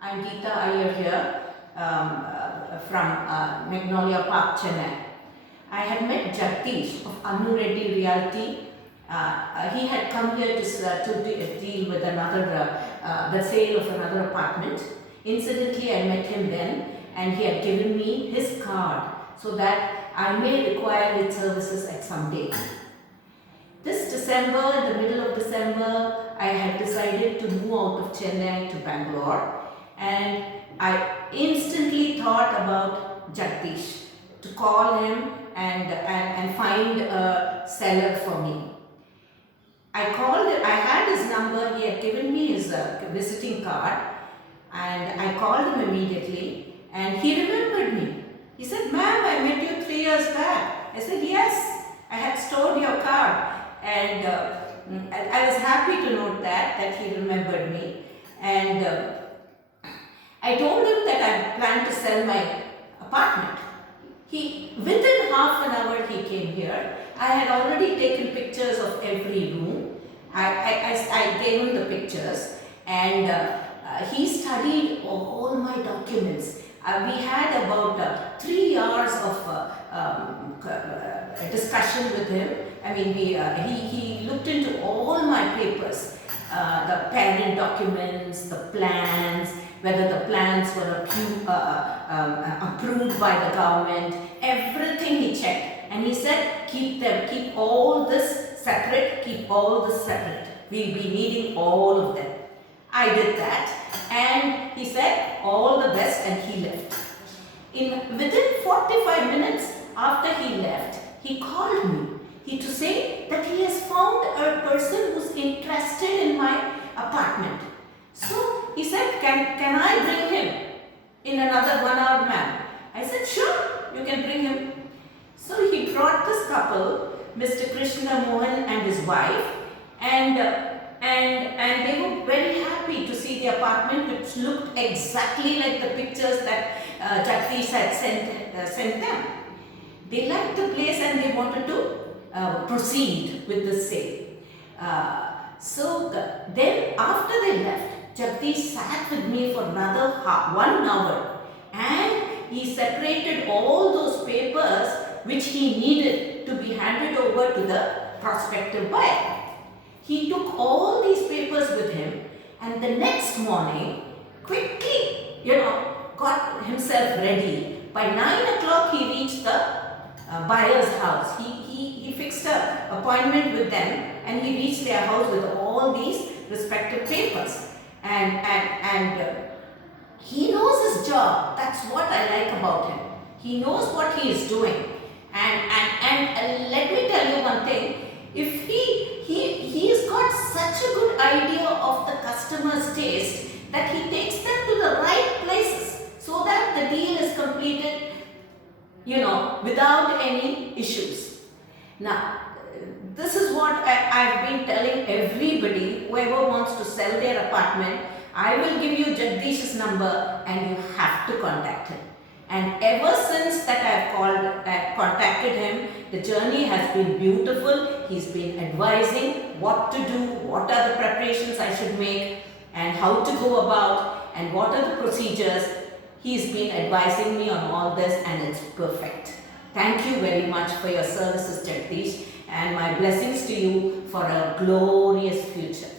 I'm Geeta Iyer here from Magnolia Park, Chennai. I had met Jagdish of Anu Reddy Realty. He had come here to deal with the sale of another apartment. Incidentally, I met him then, and he had given me his card so that I may require his services at some date. This December, in the middle of December, I had decided to move out of Chennai to Bangalore, and I instantly thought about Jagdish, to call him and find a seller for me. I had his number, he had given me his visiting card, and I called him immediately, and he remembered me. He said, "Ma'am, I met you 3 years back." I said, "Yes, I had stored your card." And I was happy to note that he remembered me. And I told him that I planned to sell my apartment. Within half an hour he came here. I had already taken pictures of every room. I gave him the pictures, and he studied all my documents. We had about 3 hours of discussion with him. I mean, he looked into all my papers, the parent documents, the plans, whether the plans were approved by the government, everything he checked. And he said, keep all this separate, We'll be needing all of them. I did that, and he said, "All the best," and he left. Within 45 minutes after he left, he called me to say that he has found a person who's interested in my apartment. So he said, can I bring him in another 1 hour, ma'am? I said, "Sure, you can bring him." So he brought this couple, Mr. Krishna Mohan and his wife, and they were very happy to see the apartment, which looked exactly like the pictures that Jagdish had sent them. They liked the place and they wanted to proceed with the sale. Then after they left, Jagdish sat with me for another 1 hour, and he separated all those papers which he needed to be handed over to the prospective buyer. He took all these papers with him, and the next morning quickly, got himself ready. By 9 o'clock he reached the buyer's house. He fixed an appointment with them, and he reached their house with all these respective papers. And he knows his job. That's what I like about him. He knows what he is doing. And let me tell you one thing. If he's got such a good idea of the customer's taste that he takes them to the right places so that the deal is completed, without any issues. Now, this is what I've been telling everybody, whoever wants to sell their apartment. I will give you Jagdish's number and you have to contact him. And ever since that I've contacted him, the journey has been beautiful. He's been advising what to do, what are the preparations I should make, and how to go about, and what are the procedures. He's been advising me on all this, and it's perfect. Thank you very much for your services, Jagdish, and my blessings to you for a glorious future.